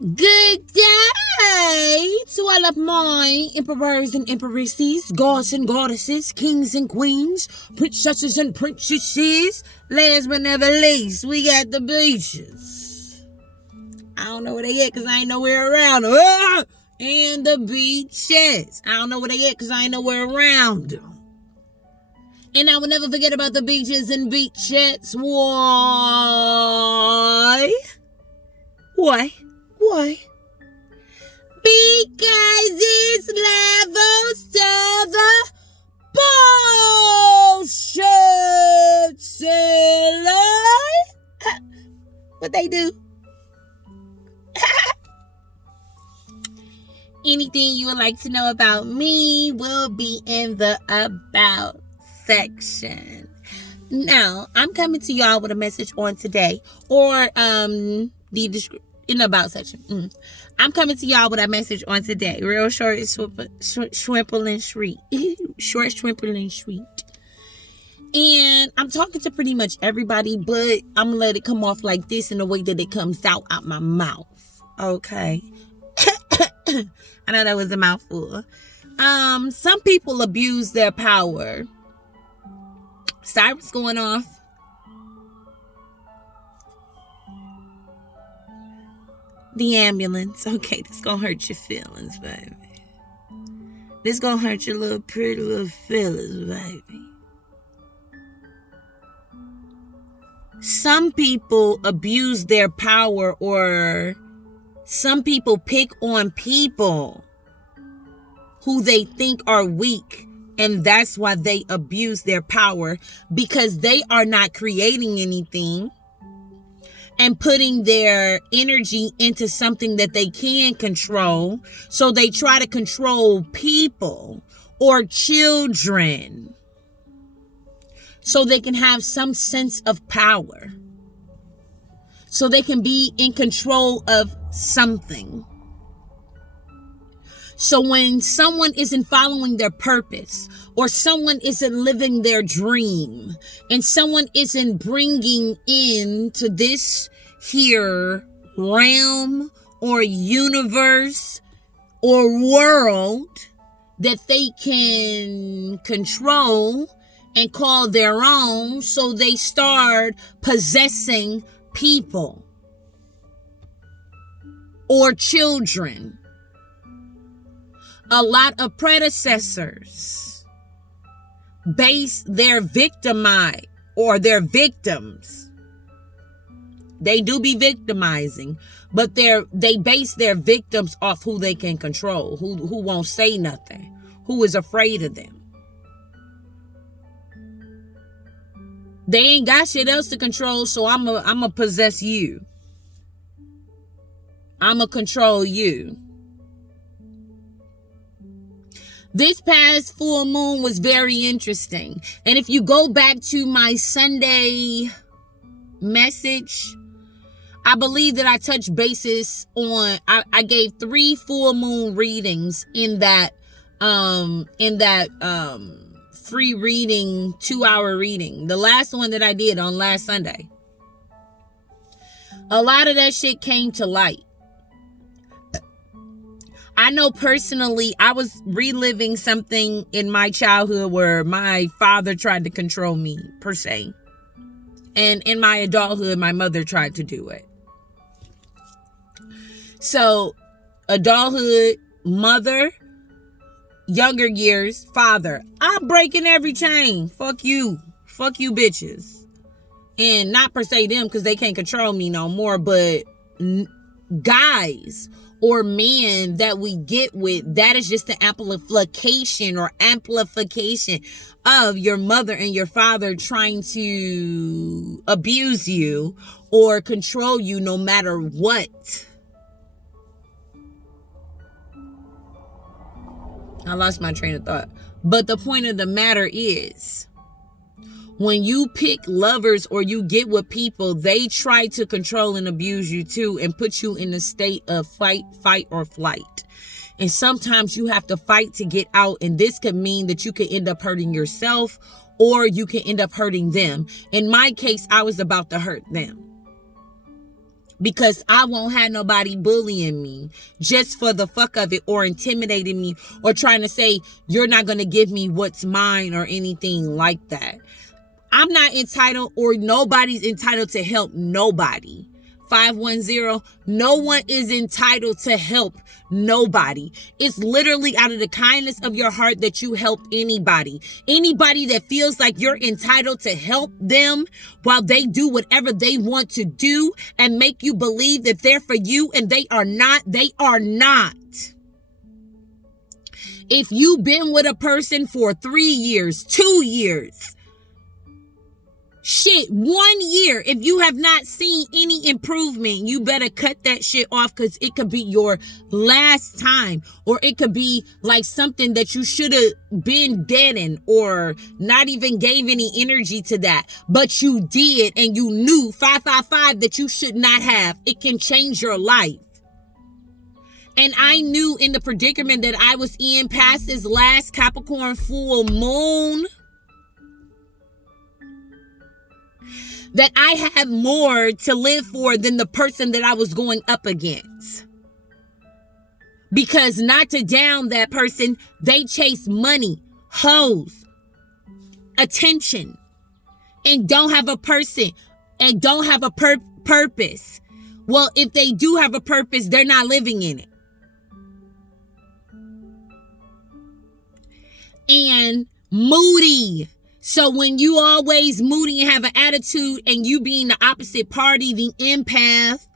Good day to all of my emperors and empresses, gods and goddesses, kings and queens, princesses and princesses. Last but never least, we got the beaches. I don't know where they at because I ain't nowhere around them. And the beaches. I don't know where they at because I ain't nowhere around them. And I will never forget about the beaches and beachettes. Why? Because it's levels to the bullshit ceiling. What they do? Anything you would like to know about me will be in the about section. Now, I'm coming to y'all with a message on today, or in the about section. I'm coming to y'all with a message on today. Real short, shrimple and sweet. Short, shrimple and sweet. And I'm talking to pretty much everybody, but I'm gonna let it come off like this in the way that it comes out my mouth. Okay. I know that was a mouthful. Some people abuse their power. Sirens going off. The ambulance. Okay, this gonna hurt your feelings, baby. This gonna hurt your little pretty little feelings, baby. Some people abuse their power, or some people pick on people who they think are weak. And that's why they abuse their power, because they are not creating anything and putting their energy into something that they can control. So they try to control people or children so they can have some sense of power, so they can be in control of something. So when someone isn't following their purpose, or someone isn't living their dream, and someone isn't bringing into this here realm or universe or world that they can control and call their own, so they start possessing people or children. A lot of predecessors base their victimize or their victims. They do be victimizing, but they base their victims off who they can control, who won't say nothing, who is afraid of them. They ain't got shit else to control, so I'm a possess you. I'm a control you. This past full moon was very interesting. And if you go back to my Sunday message, I believe that I touched bases on, I gave 3 full moon readings in that free reading, 2-hour reading. The last one that I did on last Sunday. A lot of that shit came to light. I know personally, I was reliving something in my childhood where my father tried to control me, per se. And in my adulthood, my mother tried to do it. So, adulthood, mother, younger years, father. I'm breaking every chain. Fuck you. Fuck you bitches. And not per se them, because they can't control me no more, but guys or men that we get with, that is just the amplification of your mother and your father trying to abuse you or control you no matter what. I lost my train of thought. But the point of the matter is, when you pick lovers or you get with people, they try to control and abuse you too and put you in a state of fight or flight. And sometimes you have to fight to get out. And this could mean that you could end up hurting yourself or you can end up hurting them. In my case, I was about to hurt them. because I won't have nobody bullying me just for the fuck of it, or intimidating me, or trying to say you're not going to give me what's mine or anything like that. I'm not entitled, or nobody's entitled to help nobody. 510, no one is entitled to help nobody. It's literally out of the kindness of your heart that you help anybody. Anybody that feels like you're entitled to help them while they do whatever they want to do and make you believe that they're for you, and they are not. They are not. If you've been with a person for 3 years, 2 years, shit, 1 year, if you have not seen any improvement, you better cut that shit off, because it could be your last time, or it could be like something that you should have been dead in, or not even gave any energy to that, but you did, and you knew 555 that you should not have. It can change your life. And I knew in the predicament that I was in past this last Capricorn full moon, that I had more to live for than the person that I was going up against. Because not to down that person, they chase money, hoes, attention, and don't have a person, and don't have a purpose. Well, if they do have a purpose, they're not living in it. And moody. So when you always moody and have an attitude, and you being the opposite party, the empath,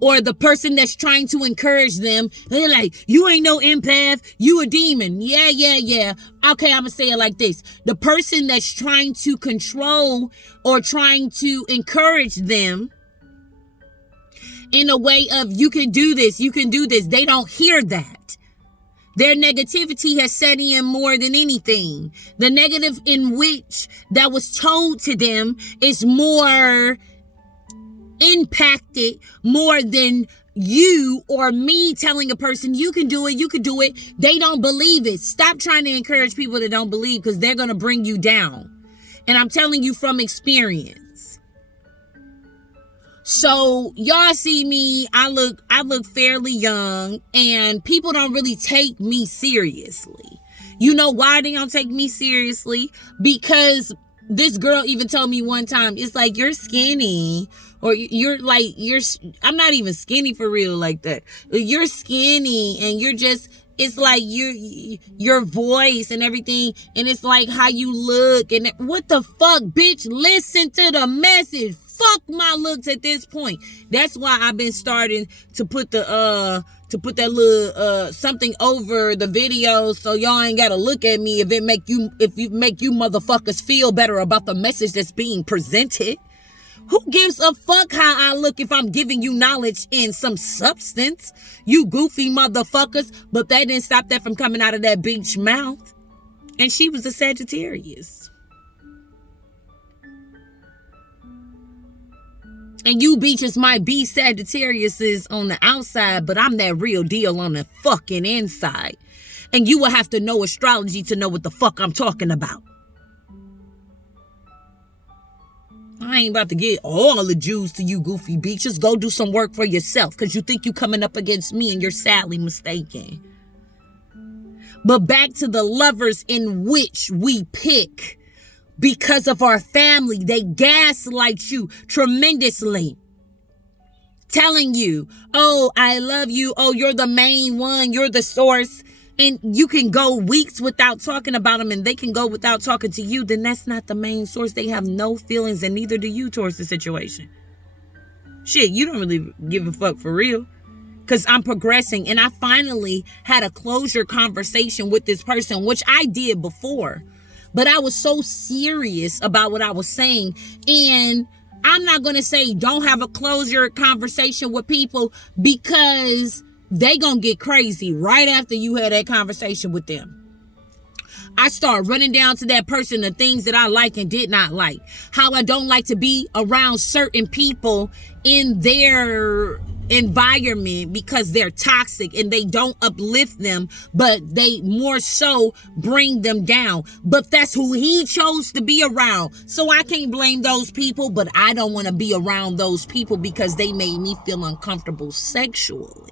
or the person that's trying to encourage them, they're like, you ain't no empath, you a demon. Yeah. Okay, I'm gonna say it like this. The person that's trying to control or trying to encourage them in a way of, you can do this, they don't hear that. Their negativity has set in more than anything. The negative in which that was told to them is more impacted more than you or me telling a person, you can do it. They don't believe it. Stop trying to encourage people that don't believe, because they're going to bring you down. And I'm telling you from experience. So y'all see me, I look fairly young, and people don't really take me seriously. You know why they don't take me seriously? Because this girl even told me one time, it's like, you're skinny, or I'm not even skinny for real like that. You're skinny, and you're just, it's like your voice and everything, and it's like how you look, and what the fuck, bitch, listen to the message. Fuck my looks at this point. That's why I've been starting to put that little something over the videos, so y'all ain't gotta look at me if you make you motherfuckers feel better about the message that's being presented. Who gives a fuck how I look if I'm giving you knowledge in some substance, you goofy motherfuckers? But that didn't stop that from coming out of that bitch mouth. And she was a Sagittarius. And you bitches might be Sagittariuses on the outside, but I'm that real deal on the fucking inside. And you will have to know astrology to know what the fuck I'm talking about. I ain't about to get all the Jews to you goofy bitches. Go do some work for yourself, because you think you coming up against me and you're sadly mistaken. But back to the lovers in which we pick. Because of our family, they gaslight you tremendously. Telling you, oh, I love you. Oh, you're the main one. You're the source. And you can go weeks without talking about them, and they can go without talking to you. Then that's not the main source. They have no feelings, and neither do you towards the situation. Shit, you don't really give a fuck for real. Because I'm progressing, and I finally had a closure conversation with this person, which I did before. But I was so serious about what I was saying. And I'm not going to say don't have a closure conversation with people, because they going to get crazy right after you had that conversation with them. I start running down to that person the things that I like and did not like. How I don't like to be around certain people in their environment because they're toxic and they don't uplift them, but they more so bring them down. But that's who he chose to be around. So I can't blame those people, but I don't want to be around those people because they made me feel uncomfortable sexually.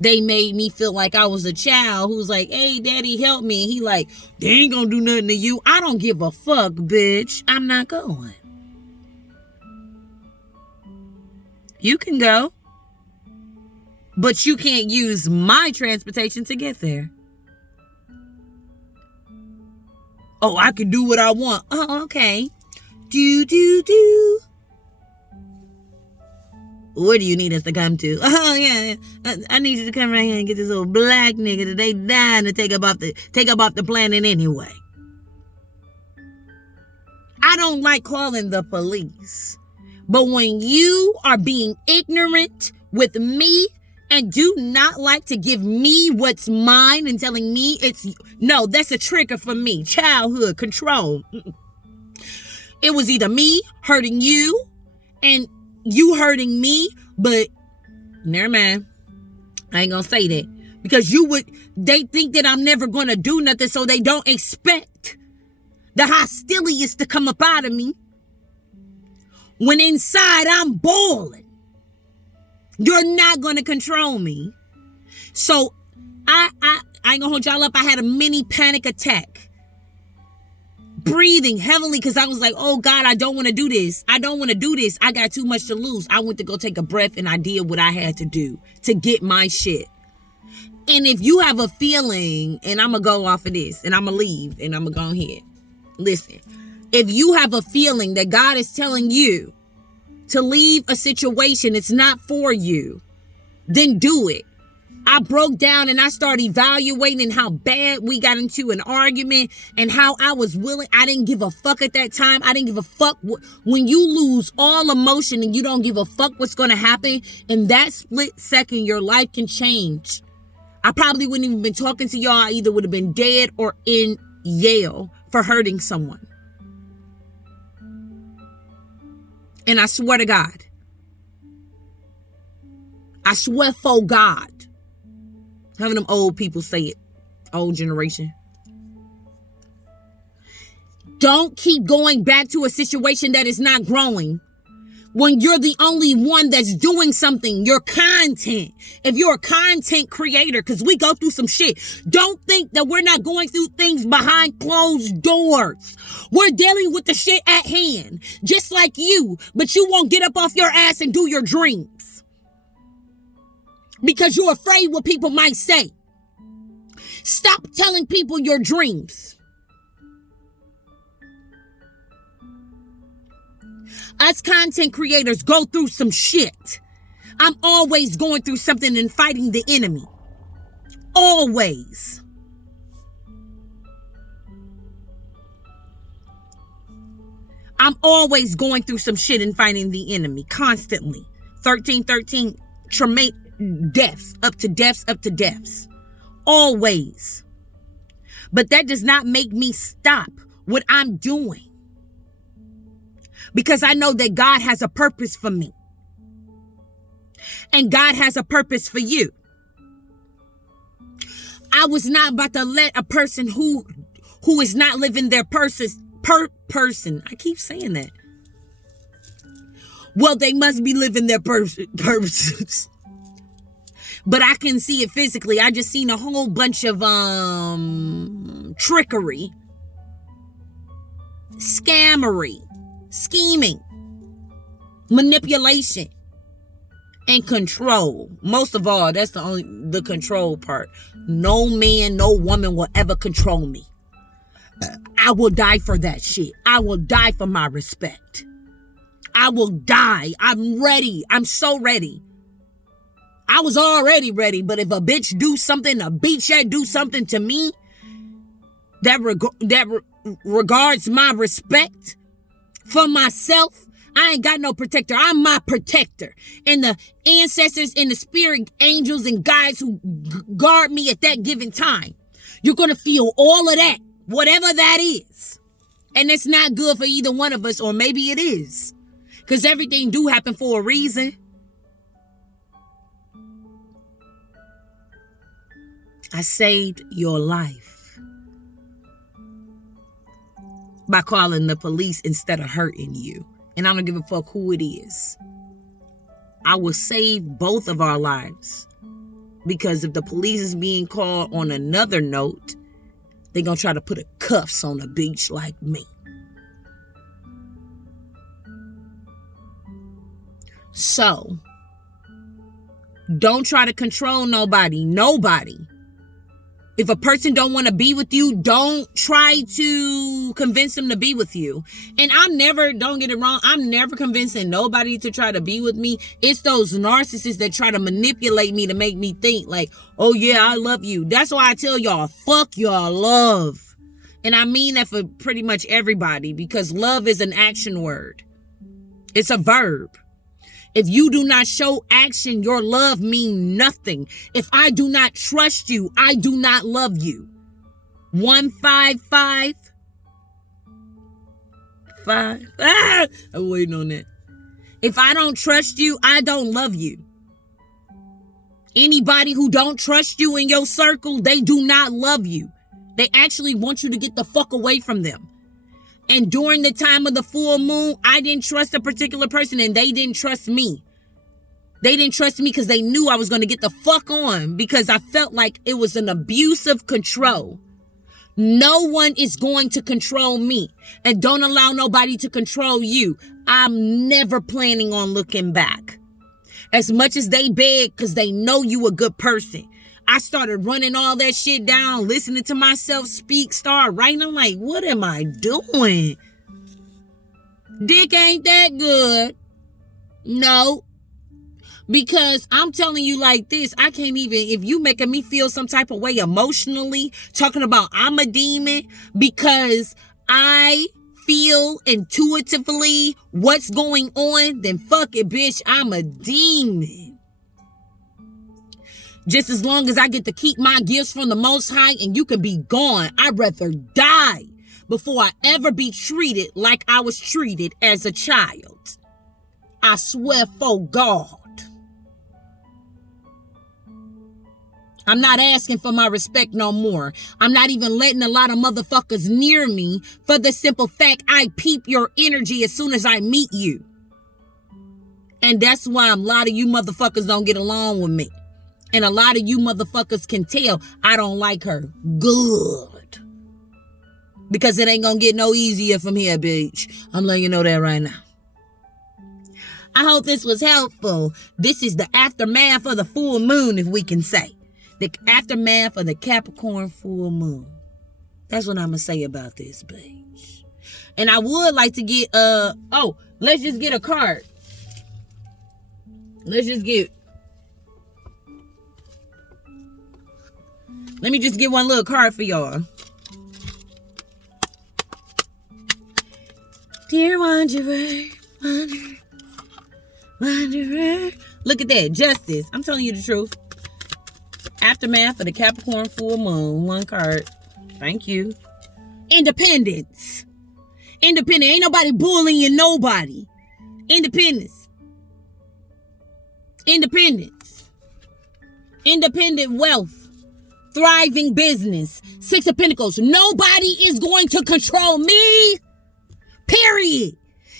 They made me feel like I was a child who's like, hey, daddy, help me. He like, they ain't gonna do nothing to you. I don't give a fuck, bitch. I'm not going. You can go, but you can't use my transportation to get there. Oh, I can do what I want. Oh, okay. Do. Where do you need us to come to? Oh, yeah. I need you to come right here and get this little black nigga that they dying to take up off the planet anyway. I don't like calling the police. But when you are being ignorant with me and do not like to give me what's mine and telling me no, that's a trigger for me. Childhood control. It was either me hurting you and you hurting me, but never mind. I ain't gonna say that because they think that I'm never gonna do nothing, so they don't expect the hostility is to come up out of me. When inside I'm boiling, you're not going to control me. So I ain't gonna hold y'all up. I had a mini panic attack. Breathing heavily because I was like, oh God, I don't want to do this. I don't want to do this. I got too much to lose. I went to go take a breath and I did what I had to do to get my shit. And if you have a feeling, and I'm going to go off of this and I'm going to leave and I'm going to go ahead. Listen. If you have a feeling that God is telling you to leave a situation, it's not for you, then do it. I broke down and I started evaluating how bad we got into an argument and how I was willing. I didn't give a fuck at that time. I didn't give a fuck. When you lose all emotion and you don't give a fuck what's going to happen, in that split second, your life can change. I probably wouldn't even been talking to y'all. I either would have been dead or in jail for hurting someone. And I swear to God, I swear for God, having them old people say it, old generation. Don't keep going back to a situation that is not growing when you're the only one that's doing something. Your content. If you're a content creator, because we go through some shit, don't think that we're not going through things behind closed doors. We're dealing with the shit at hand, just like you, but you won't get up off your ass and do your dreams because you're afraid what people might say. Stop telling people your dreams. Us content creators go through some shit. I'm always going through something and fighting the enemy. Always. I'm always going through some shit and fighting the enemy. Constantly. 1313 deaths. Up to deaths. Always. But that does not make me stop what I'm doing. Because I know that God has a purpose for me. And God has a purpose for you. I was not about to let a person who is not living their person. I keep saying that. Well, they must be living their purposes. But I can see it physically. I just seen a whole bunch of trickery, scammery, scheming, manipulation, and control. Most of all, that's the control part. No man, no woman will ever control me. I will die for that shit. I will die for my respect. I will die. I'm ready. I'm so ready. I was already ready, but if a bitch do something, a bitch do something to me that regards my respect for myself, I ain't got no protector. I'm my protector. And the ancestors and the spirit angels and guides who guard me at that given time. You're going to feel all of that, whatever that is. And it's not good for either one of us, or maybe it is. Because everything do happen for a reason. I saved your life by calling the police instead of hurting you. And I don't give a fuck who it is. I will save both of our lives. Because if the police is being called on another note, they're going to try to put a cuffs on a beach like me. So, don't try to control nobody. Nobody. If a person don't want to be with you, don't try to convince them to be with you. And don't get it wrong, I'm never convincing nobody to try to be with me. It's those narcissists that try to manipulate me to make me think like, oh yeah, I love you. That's why I tell y'all, fuck your love. And I mean that for pretty much everybody, because love is an action word. It's a verb. If you do not show action, your love means nothing. If I do not trust you, I do not love you. 155 5. I'm waiting on that. If I don't trust you, I don't love you. Anybody who don't trust you in your circle, they do not love you. They actually want you to get the fuck away from them. And during the time of the full moon, I didn't trust a particular person and they didn't trust me. They didn't trust me because they knew I was going to get the fuck on, because I felt like it was an abuse of control. No one is going to control me, and don't allow nobody to control you. I'm never planning on looking back. As much as they beg because they know you a good person. I started running all that shit down, listening to myself speak, start writing. I'm like, what am I doing? Dick ain't that good. No. Because I'm telling you like this, I can't even, if you making me feel some type of way emotionally, talking about I'm a demon, because I feel intuitively what's going on, then fuck it, bitch, I'm a demon. Just as long as I get to keep my gifts from the Most High and you can be gone, I'd rather die before I ever be treated like I was treated as a child. I swear for God. I'm not asking for my respect no more. I'm not even letting a lot of motherfuckers near me for the simple fact I peep your energy as soon as I meet you. And that's why a lot of you motherfuckers don't get along with me. And a lot of you motherfuckers can tell I don't like her. Good. Because it ain't gonna get no easier from here, bitch. I'm letting you know that right now. I hope this was helpful. This is the aftermath of the full moon, if we can say. The aftermath of the Capricorn full moon. That's what I'm gonna say about this, bitch. And I would like to get, let's just get a card. Let me just get one little card for y'all. Dear wanderer, wanderer. Look at that, justice. I'm telling you the truth. Aftermath of the Capricorn full moon. One card. Thank you. Independence. Independent. Ain't nobody bullying nobody. Independence. Independence. Independent wealth. Thriving business. Six of Pentacles. Nobody is going to control me. Period.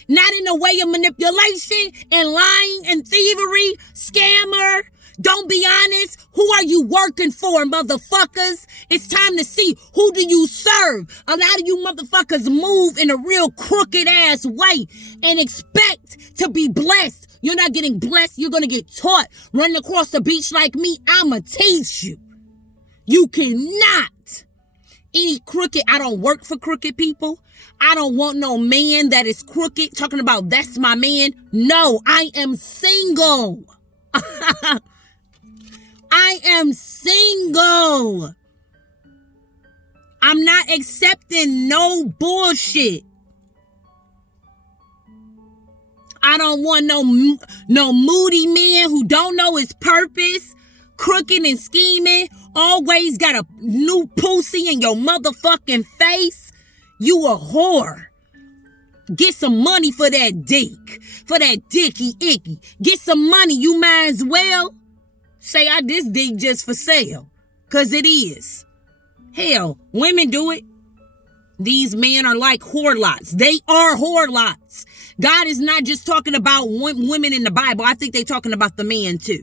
Not in the way of manipulation and lying and thievery. Scammer. Don't be honest. Who are you working for, motherfuckers? It's time to see who do you serve. A lot of you motherfuckers move in a real crooked ass way and expect to be blessed. You're not getting blessed. You're going to get taught. Running across the beach like me, I'ma teach you. You cannot. Any crooked, I don't work for crooked people. I don't want no man that is crooked. Talking about that's my man. No, I am single. I am single. I'm not accepting no bullshit. I don't want no moody man who don't know his purpose, crooked and scheming, always got a new pussy in your motherfucking face. You a whore. Get some money for that dick. For that dicky icky. Get some money. You might as well say this dick just for sale. Because it is. Hell, women do it. These men are like whore lots. They are whore lots. God is not just talking about women in the Bible. I think they're talking about the men too.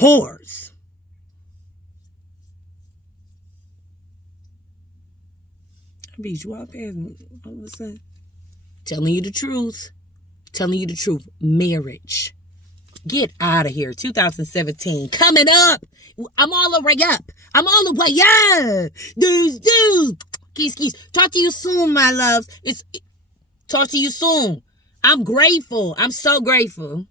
Whores. I beat you up all of a sudden. Telling you the truth. Telling you the truth. Marriage. Get out of here. 2017. Coming up. I'm all the way up. I'm all the way up. Dude. Keys. Talk to you soon, my loves. Talk to you soon. I'm grateful. I'm so grateful.